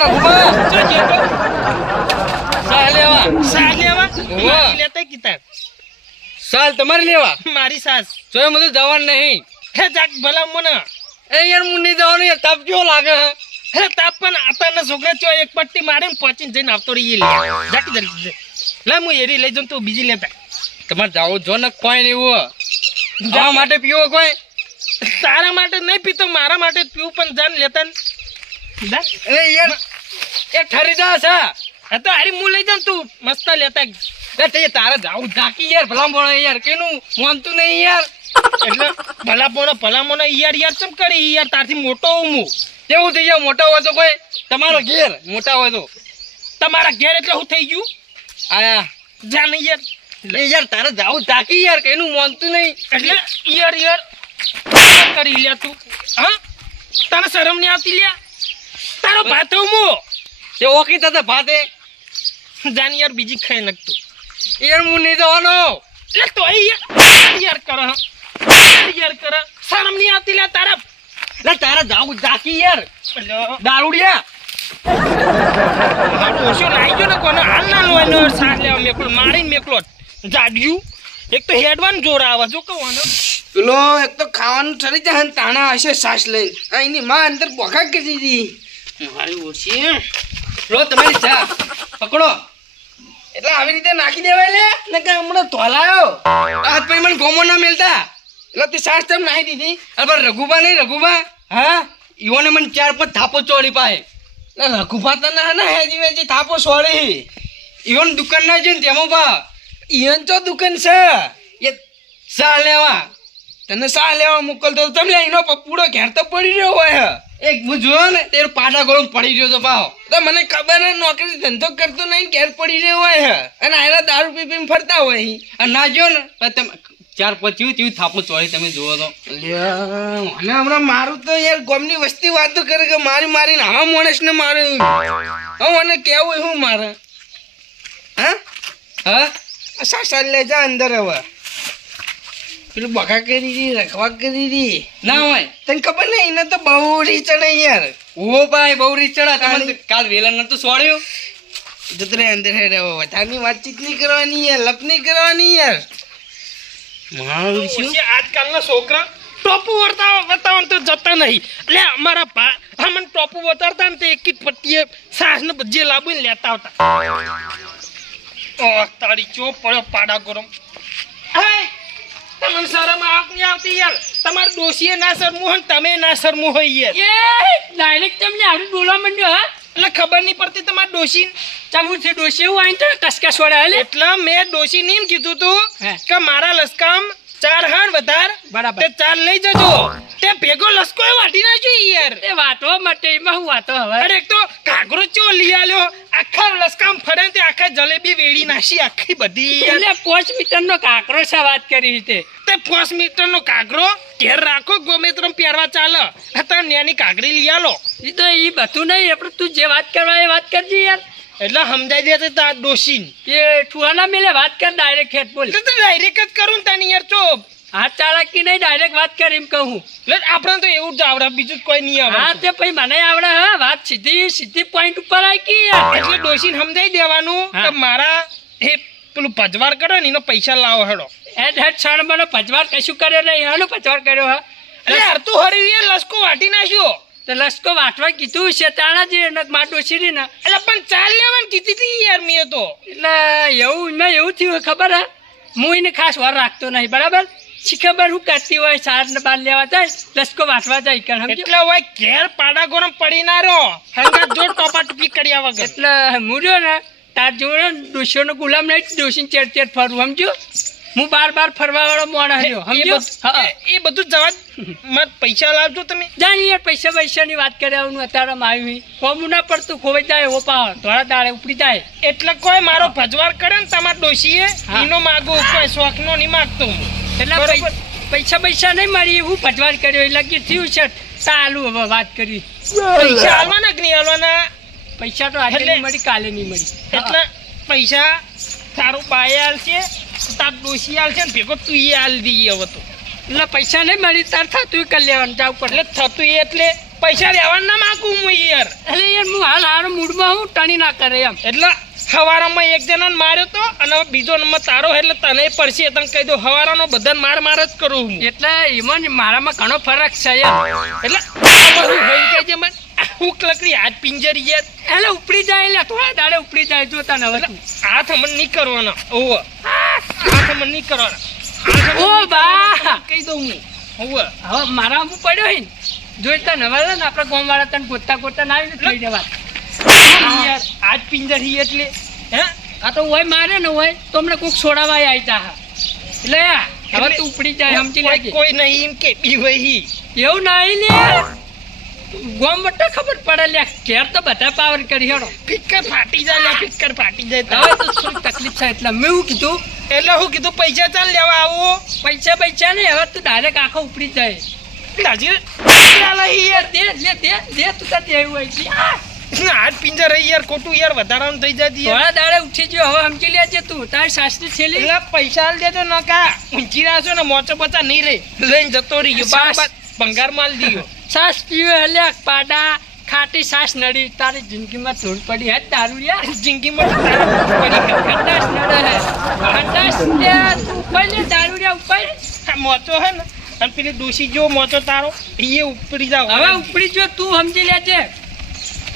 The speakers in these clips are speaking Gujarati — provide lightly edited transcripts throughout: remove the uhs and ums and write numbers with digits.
રઘુબા જો જે તો સાલ લેવા મારી લેતા કિતાબ સાલ તમારે લેવા મારી સાસ જોય મને જવાનું નહીં હે જાક ભલા મને એ યાર હું નહીં જવાનું યાર તાપ કેવો લાગે હે તાપ પણ આતાના છોકરા ચો એક પટ્ટી મારીને પહોંચીને જઈને આવતો રહી લે જાક જલ્દી લે હું એરી લઈ જાઉં તો બીજી લેતા તમારે જાઓ જો ને કોઈ નહીં એવું જવા માટે પીવો કોઈ તારા માટે નહીં પીતો મારા માટે પીવું પણ જાન લેતા ને એ યાર એ ઠરી જા છે હા તો હારી હું લઈ જાઉં તું મસ્ત લેતા એ તે તારે જાવું ઝાકી યાર ભલા બોલે યાર કેનું માનતું નહીં યાર એટલે ભલામોનો યાર ચમ કરી યાર તારથી મોટો હું કેવું થઈ જાય મોટા હોય તો કોઈ તમારો ઘેર મોટા હોય તો તમારા ઘેર એટલે હું થઈ ગયું આયા જા નહીં યાર એ યાર તારે જાવું ઝાકી યાર કેનું માનતું નહીં એટલે યાર કરી લ્યા તું હા તને શરમ નહીં આવતી લ્યા તારો ભાત મો તે ઓકી તાતે ભાતે જાન યાર બીજી ખાઈ નાખતું યાર હું નહીં જવાનો એટલે તો યાર કર શરમ નહીં આવતી લ્યા તારા લે તારે જાવું ઝાકી યાર દારૂડિયા ઓછો લાઈ ગયો ને કોને હાલ ના લોયનો સાસ લેવા મેકલો મારીને મેકલો જાડ્યું એક તો હેડવાન જોર આવે જો કહેવાનો પેલો એક તો ખાવાનું ઠરી જાય ને તાણા હશે સાસ લઈને એની માં અંદર બોખા કરી દીધી મારી ઓછી લો તમારી ચા પકડો એટલે આવી રીતે નાખી દેવાય લે ને કે હમણાં ધોલાયો હાથ પૈ મને ગોમો ના મેલતા એટલે તે સાસ તેમ નાખી દીધી અરે રઘુબા નહીં રઘુબા હા ઈવોને મને 4-5 થાપો ચોળી પાય એટલે રઘુભા તને ના હેજી વેજી થાપો સોળી ઈવોન દુકાન ના છે ને તેમાં બા ઈયન તો દુકાન છે એ ચા લેવા તને સા લેવા મોકલતો તમે એનો પપ્પુડો ઘેર તો પડી રહ્યો હોય એક હું જોયો ને તે પાટા ગોળમ પડી ગયો તો પાવ તો મને ખબર ને નોકરી ધંધો કરતો નહીં ઘેર પડી રહ્યો હોય અને આયરા દારૂ પી પીને ફરતા હોય અને ના જો ને તમે 4-5 તેવી થાપો ચોળી તમે જોવો તો મને હમણાં મારું તો યાર ગોમની વસ્તી વાતો કરે કે મારીને આવા માણસને મારે મને કેવું હું મારે હા સાસા લે જા અંદર હવે પેલું બખા કરી દી રખવા કરી દી ના હોય તને ખબર નહીં એને તો બહુ રીચડે યાર ઓ ભાઈ બહુ રીચડા તમે કાલ વેલા નતું સોડ્યું જતરે અંદર હે હવે વધારની વાતચીત નહીં કરવાની યાર લપ નહીં કરવાની યાર મારું શું આજકાલના છોકરા ટોપુ વતાવવાનું તો જતા નહીં એટલે અમારા ભા મને ટોપુ વતારતા ને તે એક જ પટ્ટીએ સાસ ને બધી લાવીને લેતા આવતા તારી ચો પડ્યો પાડા ગરમ તમને શરમ નહીં આવતી યાર તમારા ડોશીએ ના શરમું હોય તમે ના શરમું હોય યાર ડાયરેક્ટ તમને આવડું બોલવા માંડ્યો હા એટલે ખબર નહીં પડતી તમારા ડોશી ચામું છે ડોશી એવું આવીને તો કસકા છોડાય એટલે મેં ડોશી ને એમ કીધું તું કે મારા લસકામ 4 હાણ વધાર બરાબર તે 4 લઈ જજો તે ભેગો લસકો વાટી નાખ્યો યાર એ વાટવા માટે એમાં હું વાતો હવે અરે એક તો કાગરો ચો લઈ આલ્યો આખા લસકામ ફરે તે આખા જલેબી વેડી નાખી આખી બધી એટલે 5 મીટરનો કાગરો છે વાત કરી તે 5 મીટરનો કાગરો ઘેર રાખો ગોમેત્રમ પહેરવા ચાલે હતા નેની કાગરી લઈ આલો એ તો એ બધું નહીં આપણે તું જે વાત કરવા એ વાત કરજે યાર એટલે સમજાઈ દે તો આ ડોશીન એ ઠુવાના મેલે વાત કર ડાયરેક્ટ હેડ બોલ તો ડાયરેક્ટ જ કરું ને તને યાર ચો હાથ ચાળકી નહીં ડાયરેક્ટ વાત કર એમ કહું એટલે આપણે તો એવું જ આવડે બીજું કોઈ નહીં આવડે હા તે પછી મને આવડે હા વાત સીધી પોઈન્ટ ઉપર આવી કે યાર એટલે ડોશીન સમજાઈ દેવાનું કે મારા એ પેલું પજવાર કર્યો ને એનો પૈસા લાવો હેડો હેડ છણ મને પજવાર કશું કર્યો નહીં હેડો પજવાર કર્યો હા યાર તું હરી લસકો વાટી નાખ્યો તો લસકો વાટવા કીધું છે તાણા જે માટો સીરી ને એટલે પણ 4 લેવાનું કીધી હતી યાર મેં તો એટલે એવું થયું ખબર હે હું એને ખાસ વાર રાખતો નહીં બરાબર શી ખબર હું કરતી હોય 4 ને 12 લેવા જાય લસકો વાટવા જાય કે એટલે હોય ઘેર પાડા ગરમ પડી ના રહ્યો હંગા જો ટોપા ટુપી કર્યા વગર એટલે મુર્યો ને તાર જોડે ડોશીનો ગુલામ નહીં ડોશી ચેડ ફરવું સમજો હું બાર ફરવા વાળો મોણા રહ્યો સમજો એ બધું જવા મત પૈસા લાવજો તમે જાણી યાર પૈસા ની વાત કર્યા અત્યારે આવ્યું કોમું ના પડતું ખોવાઈ જાય એવો પાવ થોડા દાડે ઉપડી જાય એટલે કોઈ મારો ભજવાર કરે ને તમારા ડોશીએ એનો માગો કોઈ શોખ નો નહીં માગતો હું એટલે પૈસા નહીં મળી હું ભજવાર કર્યો એટલે કે થયું છે ચાલુ હવે વાત કરી પૈસા હાલવાના કે નહીં હાલવાના પૈસા તો આજે નહીં મળી કાલે નહીં મળી એટલે પૈસા તારું બાય હાલ છે તાર ડોશી હાલ છે ને ભેગો તું એ હાલ દઈએ હવે તો એટલે પૈસા નહીં મળી તાર થતું કરી લેવાનું જાવ પડે એટલે થતું એટલે પૈસા લેવા ના માંગુ હું યાર. એટલે યાર હું હાલ હારો મૂડમાં હું ટણી ના કરે એમ. એટલે હવારામાં એક જણાને માર્યો તો અને બીજો નંબર તારો એટલે તને પડશે તને કહી દઉં હવારાનો બધાને માર જ કરું હું. એટલે એમાં ને મારામાં ઘણો ફરક છે યાર. એટલે આમાં હું હોય કહી દે મને હુક લકડી હાથ પિંજરી યાર. એટલે ઉપડી જાય એટલે થોડા દાડે ઉપડી જાય જોતા ને હવે તું. હાથ અમને નહીં કરવાના. ઓહો હાથ અમને નહીં કરવાના. ઓ બા કહી દઉં હું. ઓહો હવે મારા હું પડ્યો હે ને જોઈતા નવા ને આપણા ગામ વાળા તને ગોતા ના આવી થઈ જવા યાર હાથ પિંજરી એટલે હે આ તો હોય મારે ને હોય તો અમને કોઈક છોડાવા આવી જા એટલે હવે તું ઉપડી જાય સમજી લેજે. કોઈ નહીં એમ કે બી વહી એવું નહીં લે ગોમ માટે ખબર પડે લે ઘેર તો બધા પાવર કરી હેડો. ફિક્કર ફાટી જાય લે ફિક્કર ફાટી જાય. હવે તો થોડી તકલીફ છે એટલે મેં એવું કીધું એટલે હું કીધું પૈસા ચાલ લેવા આવો. પૈસા ને હવે તું ડાયરેક્ટ આખો ઉપડી જાય. હજી યાર દે તું તાર દેવું હોય છે. હાથ પિંજર યાર ખોટું યાર વધારાનું થઈ જતી યાર. થોડા દાડે ઉઠી ગયો હવે સમજી લેજે તું તારી સાસની છેલી. એટલે પૈસા આલ દેજો ન કા ઊંચી રાશો ને મોચો બચા નહીં રે લઈને જતો રહી ગયો બાર ભંગાર માલ દીયો. સાસ પીવે એટલે પાડા ખાટી સાસ નડી તારી જિંદગીમાં ધૂળ પડી હે દારૂ યાર. જિંદગીમાં પડી ખટાશ નડે હે ખટાશ લે તું ઉપર લે દારૂ રે ઉપર. આ મોચો હે ને અને પેલી ડોસી જો મોચો તારો એ ઉપડી જાવ હવે ઉપડી જો તું સમજી લેજે.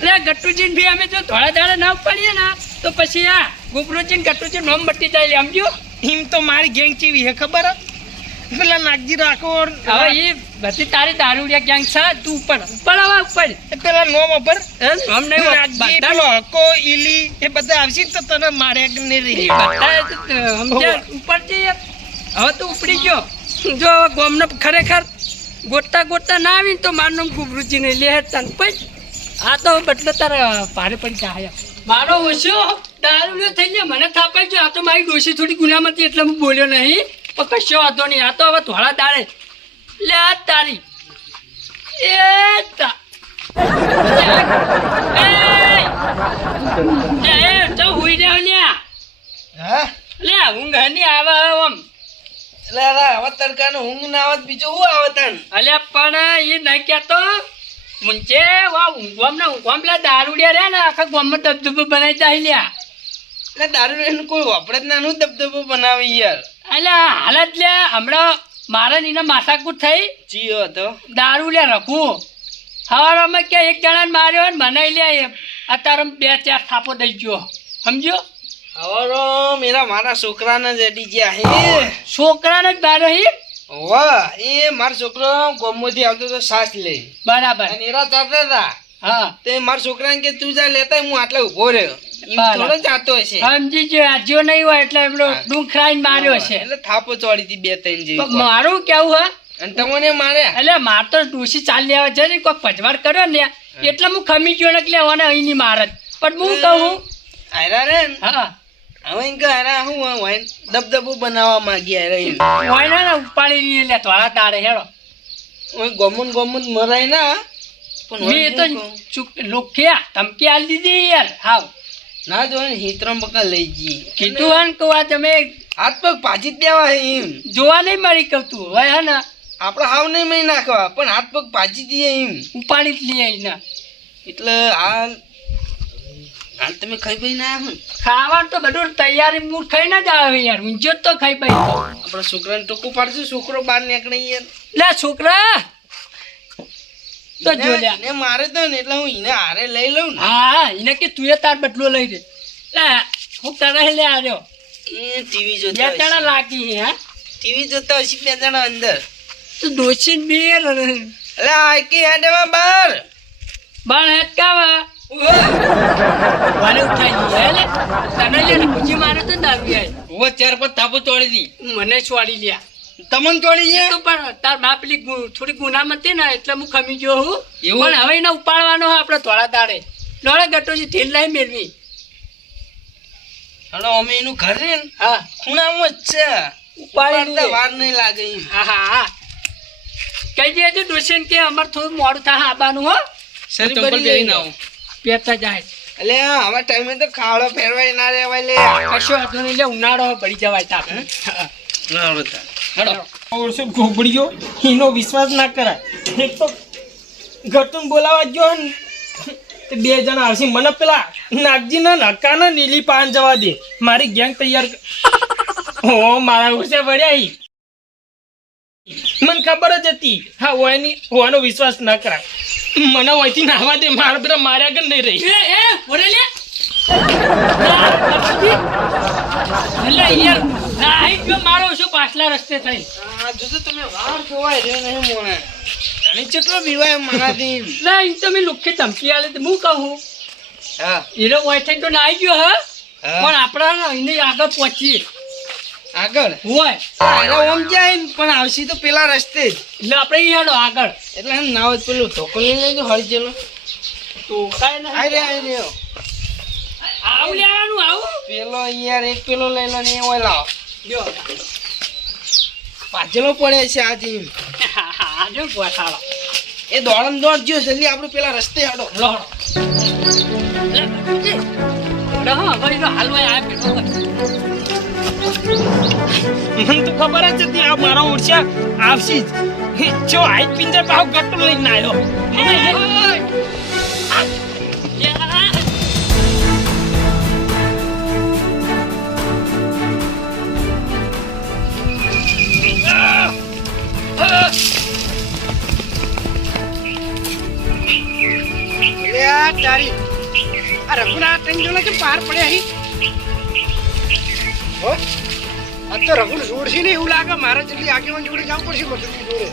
એટલે ગટ્ટુજીને ભી અમે જો થોડા દાડા ના ઉપડીએ ને તો પછી આ ગુપરોજીને ગટ્ટુજી નોમ બટી જાય સમજો. હિમ તો મારી ગેંગ ચેવી હે ખબર હે પેલા નાગજી રાખો હવે એ બધી તારી દારૂડિયા ગેંગ છે તું ઉપર હવે ઉપર પેલા નોમ ઉપર આમ નહીં નાગજી પેલો હકો ઈલી એ બધા આવશે તો તને મારે નહીં રહી સમજ્યા ઉપર છે યાર. હવે તું ઉપડી ગયો જો ગોમને ખરેખર ગોતતા ના આવી તો મારું નામ ગુબરુજી ને લે તન પછી આ તો બદલે તારા ભારે પડી જાય. મારો ઓછો દારૂ થઈ જાય મને થાપાઈ ગયો. આ તો મારી ડોશી થોડી ગુનામતી એટલે હું બોલ્યો નહીં પણ કશો વાંધો નહીં. આ તો હવે થોડા દાડે લે આ તારી એ તા તો હુઈ રહ્યો લ્યા. હા લે ઊંઘ હની આવે આમ. એટલે આવા તડકાનો ઊંઘ ના આવત બીજું શું આવે તન. અલ્યા પણ એ નહીં કહેતો મુંચે વા ઊંઘવામ પેલા દારૂડિયા રહ્યા ને આખા ગામમાં દબદબો બનાવી જાય લ્યા. એટલે દારૂ એનું કોઈ વાપરે જ નાનું દબદબો બનાવી યાર. અલ્યા હાલત લ્યા હમણાં મારા નીના માથાકૂટ થઈ જીયો હતો દારૂ લે રખું હવારમાં કે એક જણાને માર્યો ને મને લે અત્યારે 2-4 થાપો દઈ ગયો સમજ્યો. હવે મેરા મારા છોકરાને જ અડી ગયા હે. છોકરાને જ માર્યો હે વાહ એ મારો છોકરો ગોમોથી આવતો તો સાસ લઈ બરાબર. અને એરા ચાલતા હતા હા તે મારા છોકરાને કે તું જા લેતા હું આટલે ઉભો રહ્યો. એમ થોડો જાતો હશે સમજી જો આજો નહીં હોય એટલે એમનો ડુંખરાઈને માર્યો છે. એટલે થાપો ચોડી હતી 2-3 જેવી. પણ મારું કેવું હે અને તમને માર્યા એટલે માર તો ડોસી ચાલી આવે છે ને કોઈ પજવાડ કર્યો ને એટલે હું ખમી ગયો ને એટલે હવે અહીંની મારત પણ હું કહું આયરા રે ને હા હવે એમ કે આયરા હું હોય દબદબો બનાવવા માંગ્યા આયરા હોય ને ઉપાડી લઈએ લે થોડા તારે હેડો ઓય ગોમન મરાય ના પણ મેં તો લોખ્યા ધમકી આલી દીધી યાર હાવ ના જો હિત્રમ બકા લઈ જી કીધું હે ને કહું આ તમે હાથ પગ પાછી જ દેવા એમ જોવા નહીં મળી કહું તું હોય હે ને આપણે હાવ નહીં મહી નાખવા પણ હાથ પગ પાછી દઈએ એમ ઉપાડી જ લઈએ ને એટલે હાલ તમે ખાઈ ભાઈ ના આવો ખાવાનું તો બધું તૈયારી મૂળ ખાઈને જ આવે યાર ઊંચો તો ખાઈ પાઈ તો આપણા છોકરાને ટોકું પાડશું છોકરો બહાર નીકળે યાર લે છોકરા તો જો લ્યા એને મારે તો ને એટલે હું એને હારે લઈ લઉં ને હા એને કે તું તાર બદલો લઈ દે લે હું તને લે આવ્યો એ ટીવી બે જોતા જણા લાગી હા ટીવી જોતા હશે 2 જણા અંદર તો દોશી બે એટલે આ કે હાડેમાં બહાર બાળ હેટકાવા વાલે ઉઠાઈ ગઈ લે તને લે પૂછી મારે તો દાવી આવી ઓ 4-5 થાપો ચોડી દી મને છોડી લ્યા તમને ચોડી છે તો પણ તાર બાપ પેલી થોડી ગુનામતી ને એટલે હું ખમી ગયો હું એવું? પણ હવે એને ઉપાડવાનો આપણે થોડા દાડે લોડે ગટોજી તેલ લાવી મેળવી અને અમે એનું ઘર રે ને હા ખૂણામાં જ છે ઉપાડી ઉપાડતા લઈએ. વાર નહીં લાગે એમ હા હા હા કઈ દેજો ડોશીને કે અમારે થોડું મોડું થાય આબાનું હો શરીર ચંપલ બરી પહેરીને જાય. આવું પેતા જાય એટલે આવા ટાઈમે તો ખાવડો ફેરવાય ના રેવાય લે કશો વાંધો નહીં લે ઉનાળો પડી જવાય તાપ હેડો વર્ષો ગોબડીઓ એનો વિશ્વાસ ના કરાય એક તો ઘટું બોલાવા ગયો ને તે 2 જણા આવશે મને પેલા નાગજી ના નકા ને નીલી પાન જવા દે મારી ગેંગ તૈયાર હો મારા ઉસે વળ્યા ઈ. મને ખબર જ હતી હા હોવાનો વિશ્વાસ ના કરાય મને હોયથી નાવા દે મારા બધા માર્યા કે નહીં રહી ઓરે લે એટલે યાર નાહી ગયો મારો શું પાછલા રસ્તે થઈ આ જોજો તમે વાર જોવાય રે નહીં મોણે તને કેટલો બીવાય મારાથી ના એમ તો મેં લુખી ધમકી આલે તો હું કહું હા હીરો વાઈટ તો નાહી ગયો હા હા. પણ આપણા એને આગળ પહોંચીએ આગળ હોય અરે ઓમ જાય ને પણ આવશી તો પેલા રસ્તે જ એટલે આપણે ઈ હેડો આગળ એટલે એમ ના હોય પેલું ઢોકળ લઈ લેજો હળજેલો તો કાંઈ નહીં આઈ રે આવું લેવાનું આવું પેલો યાર એક પેલો લઈ લો ને એ ઓય લાવો જો પાછલો પડે છે આજે હા જો ગોઠાળો એ દોડમ દોડ જો જલ્દી આપણે પેલા રસ્તે હાડો લોહડો હા ભાઈ તો હાલવાય આ બેઠો મને તો ખબર જ હતી આ મારો ઓરછા આવશી જ જો આઈ પિંજર પાવ ગટ્ટુ લઈને આવ્યો લે આ તારી આ રઘુના ટંગલા કે પાર પડ્યા હી હો આ તો રઘુ જોડશી ને એવું લાગે મારે જલ્દી આગેવાન જોડે જવું પડશે મજૂરી જોડે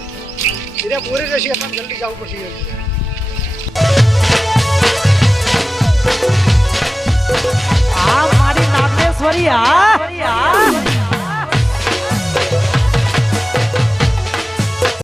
સીધા બોરે જશે પણ જલ્દી જવું પડશે આ મારી નાગેશ્વરી આ